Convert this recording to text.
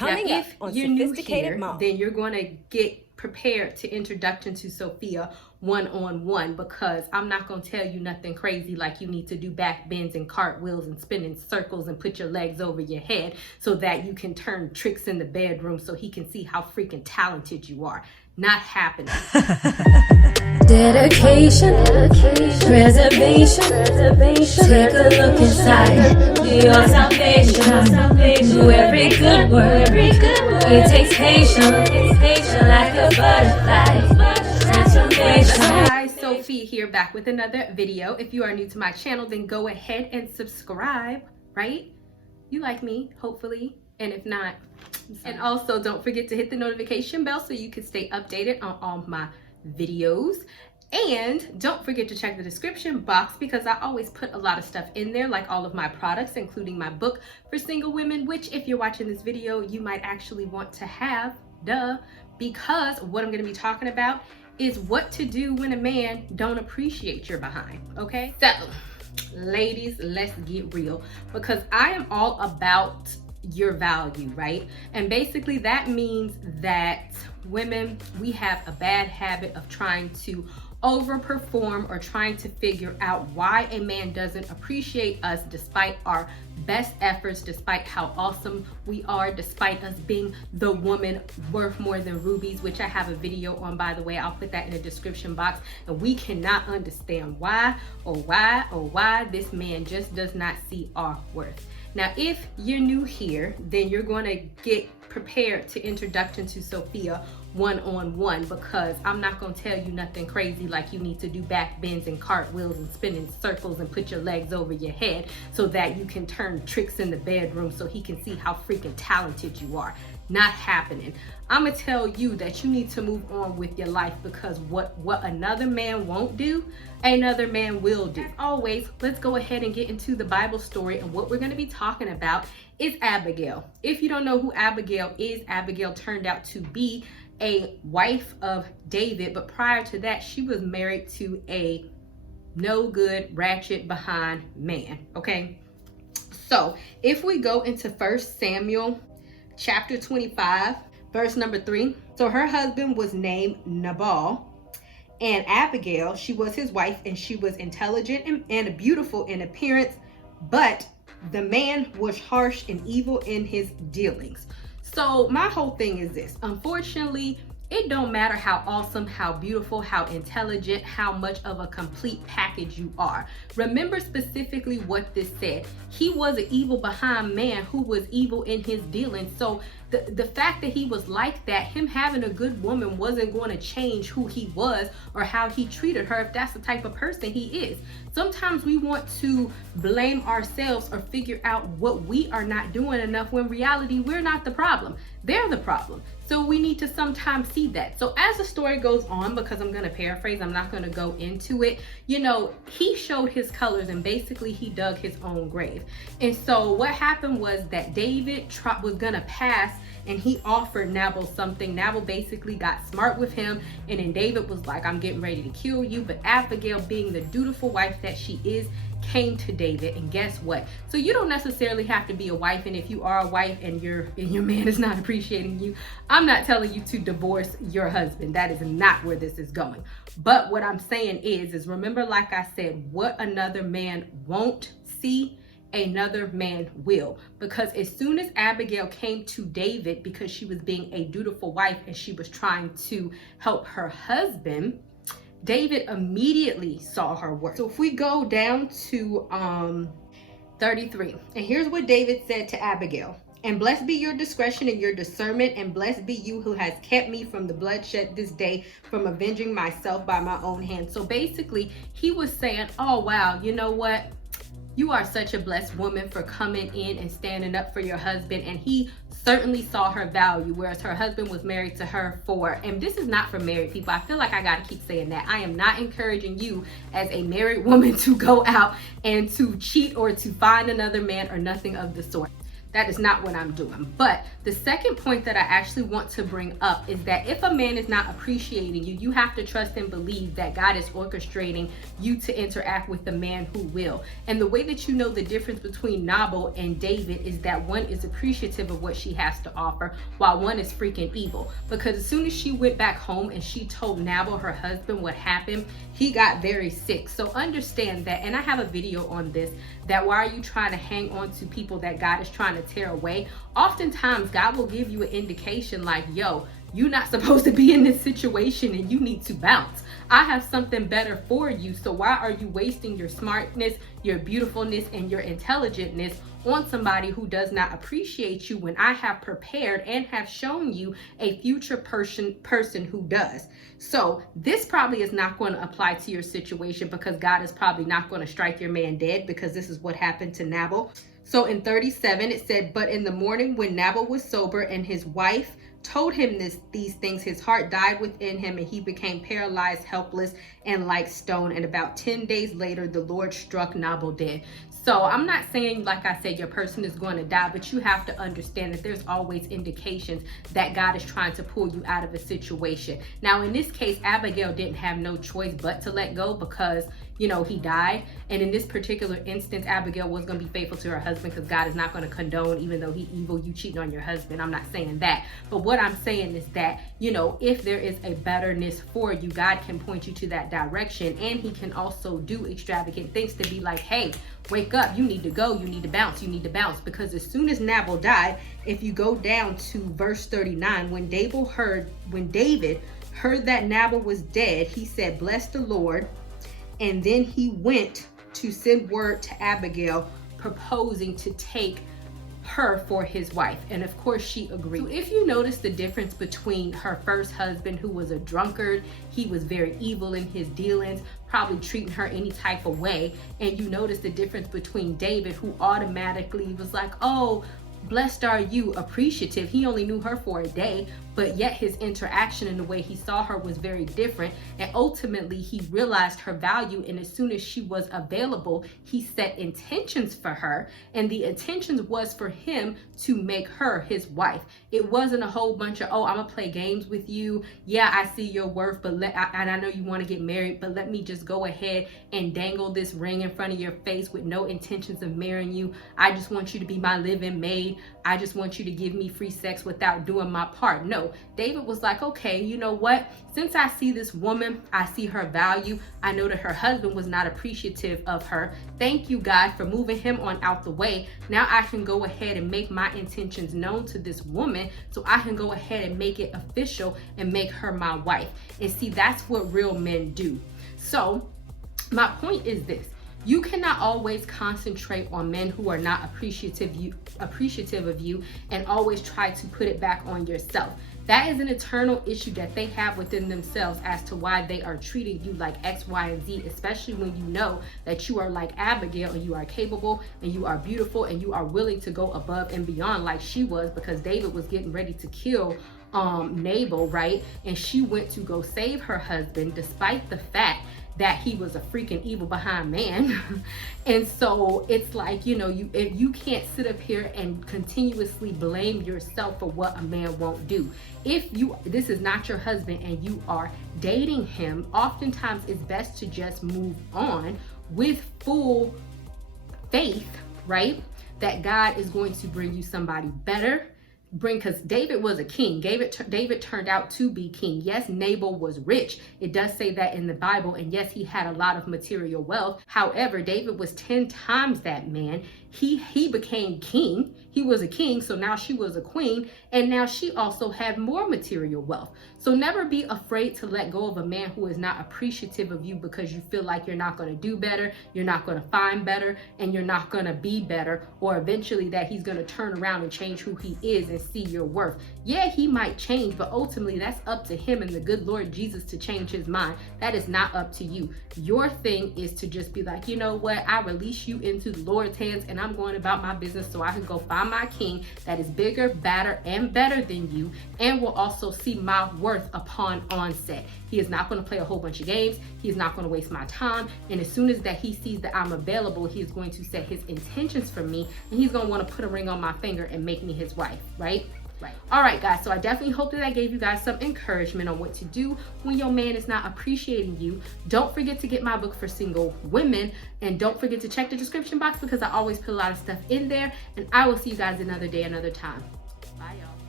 Coming now, up if on you're new Sophisticated here, Mom. then you're going to get prepared to introduction to Sophia one-on-one, because I'm not going to tell you nothing crazy like you need to do back bends and cartwheels and spin in circles and put your legs over your head so that you can turn tricks in the bedroom so he can see how freaking talented you are. Not happening. Dedication, preservation, take a look inside your salvation. Do every good work, it takes patience, like a butterfly. Transformation. Hi, Sophie here, back with another video. If you are new to my channel, then go ahead and subscribe, right? You like me, hopefully, and if not, and also don't forget to hit the notification bell so you can stay updated on all my videos. And don't forget to check the description box, because I always put a lot of stuff in there, like all of my products, including my book for single women, which if you're watching this video, you might actually want to have, because what I'm going to be talking about is what to do when a man don't appreciate your behind, okay? So, ladies, let's get real, because I am all about your value, right? And basically that means that women, we have a bad habit of trying to overperform or trying to figure out why a man doesn't appreciate us despite our best efforts, despite how awesome we are, despite us being the woman worth more than rubies, which I have a video on, by the way. I'll put that in the description box. And we cannot understand why this man just does not see our worth. Now, if you're new here, then you're going to get prepared to introduction to Sophia one-on-one, because I'm not going to tell you nothing crazy like you need to do back bends and cartwheels and spin in circles and put your legs over your head so that you can turn tricks in the bedroom so he can see how freaking talented you are. Not happening. I'm gonna tell you that you need to move on with your life, because what another man won't do, another man will do. As always, let's go ahead and get into the Bible story, and what we're going to be talking about is Abigail. If you don't know who Abigail is, Abigail turned out to be a wife of David, but prior to that, she was married to a no good, ratchet behind man, okay? So if we go into 1 Samuel chapter 25, verse number 3. So her husband was named Nabal, and Abigail, she was his wife, and she was intelligent and beautiful in appearance, but the man was harsh and evil in his dealings. So my whole thing is this: unfortunately, it don't matter how awesome, how beautiful, how intelligent, how much of a complete package you are. Remember specifically what this said. He was an evil behind man who was evil in his dealings. So the fact that he was like that, him having a good woman wasn't going to change who he was or how he treated her, if that's the type of person he is. Sometimes we want to blame ourselves or figure out what we are not doing enough, when in reality, we're not the problem. They're the problem. So we need to sometimes see that. So as the story goes on, because I'm going to paraphrase, I'm not going to go into it, you know, he showed his colors and basically he dug his own grave. And so what happened was that David was going to pass, and he offered Nabal something. Nabal basically got smart with him, and then David was like, I'm getting ready to kill you. But Abigail, being the dutiful wife that she is, came to David, and guess what? So you don't necessarily have to be a wife, and if you are a wife and your man is not appreciating you, I'm not telling you to divorce your husband. That is not where this is going. But what I'm saying is remember, like I said, what another man won't see, another man will. Because as soon as Abigail came to David, because she was being a dutiful wife and she was trying to help her husband, David immediately saw her worth. So if we go down to 33, and here's what David said to Abigail: and blessed be your discretion and your discernment, and blessed be you who has kept me from the bloodshed this day, from avenging myself by my own hand. So basically he was saying, oh wow, you know what? You are such a blessed woman for coming in and standing up for your husband. And he certainly saw her value, whereas her husband was married to her for, and this is not for married people. I feel like I gotta keep saying that. I am not encouraging you as a married woman to go out and to cheat or to find another man or nothing of the sort. That is not what I'm doing. But the second point that I actually want to bring up is that if a man is not appreciating you, you have to trust and believe that God is orchestrating you to interact with the man who will. And the way that you know the difference between Nabal and David is that one is appreciative of what she has to offer, while one is freaking evil. Because as soon as she went back home and she told Nabal, her husband, what happened, he got very sick. So understand that, and I have a video on this, that why are you trying to hang on to people that God is trying to tear away? Oftentimes God will give you an indication like, yo, you're not supposed to be in this situation and you need to bounce. I have something better for you. So why are you wasting your smartness, your beautifulness, and your intelligentness on somebody who does not appreciate you when I have prepared and have shown you a future person who does? So this probably is not going to apply to your situation, because God is probably not going to strike your man dead, because this is what happened to Nabal. So in 37 it said, but in the morning when Nabal was sober and his wife told him these things, his heart died within him, and he became paralyzed, helpless, and like stone. And about 10 days later, the Lord struck Nabal dead. So I'm not saying, like I said, your person is going to die, but you have to understand that there's always indications that God is trying to pull you out of a situation. Now, in this case, Abigail didn't have no choice but to let go, because, you know, he died. And in this particular instance, Abigail was going to be faithful to her husband, because God is not going to condone, even though he evil, you cheating on your husband. I'm not saying that. But what I'm saying is that, you know, if there is a betterness for you, God can point you to that direction. And he can also do extravagant things to be like, hey, wake up, you need to go, you need to bounce, you need to bounce. Because as soon as Nabal died, if you go down to verse 39, when David heard that Nabal was dead, he said, bless the Lord. And then he went to send word to Abigail, proposing to take her for his wife. And of course she agreed. So if you notice the difference between her first husband, who was a drunkard, he was very evil in his dealings, probably treating her any type of way, and you notice the difference between David, who automatically was like, oh, blessed are you, appreciative. He only knew her for a day, but yet his interaction and the way he saw her was very different. And ultimately he realized her value, and as soon as she was available, he set intentions for her, and the intentions was for him to make her his wife. It wasn't a whole bunch of, oh, I'm gonna play games with you, yeah, I see your worth, but and I know you want to get married, but let me just go ahead and dangle this ring in front of your face with no intentions of marrying you. I just want you to be my live-in maid. I just want you to give me free sex without doing my part. No, David was like, okay, you know what? Since I see this woman, I see her value. I know that her husband was not appreciative of her. Thank you, God, for moving him on out the way. Now I can go ahead and make my intentions known to this woman, so I can go ahead and make it official and make her my wife. And see, that's what real men do. So my point is this: you cannot always concentrate on men who are not appreciative of you and always try to put it back on yourself. That is an eternal issue that they have within themselves as to why they are treating you like X, Y, and Z, especially when you know that you are like Abigail, and you are capable, and you are beautiful, and you are willing to go above and beyond like she was, because David was getting ready to kill Nabal, right? And she went to go save her husband despite the fact that he was a freaking evil behind man. And so it's like, you know, you can't sit up here and continuously blame yourself for what a man won't do. If this is not your husband and you are dating him, oftentimes it's best to just move on with full faith, right? That God is going to bring you somebody better. Because David was a king. David turned out to be king. Yes, Nabal was rich. It does say that in the Bible. And yes, he had a lot of material wealth. However, David was 10 times that man. He became king. He was a king, so now she was a queen, and now she also had more material wealth. So never be afraid to let go of a man who is not appreciative of you because you feel like you're not going to do better, you're not going to find better, and you're not going to be better, or eventually that he's going to turn around and change who he is and and see your worth. Yeah, he might change, but ultimately that's up to him and the good Lord Jesus to change his mind. That is not up to you. Your thing is to just be like, you know what, I release you into the Lord's hands and I'm going about my business so I can go find my king that is bigger, badder, and better than you, and will also see my worth upon onset. He is not going to play a whole bunch of games. He is not going to waste my time. And as soon as that he sees that I'm available, he is going to set his intentions for me, and he's going to want to put a ring on my finger and make me his wife, right? Right. All right, guys. So I definitely hope that I gave you guys some encouragement on what to do when your man is not appreciating you. Don't forget to get my book for single women, and don't forget to check the description box because I always put a lot of stuff in there. And I will see you guys another day, another time. Bye, y'all.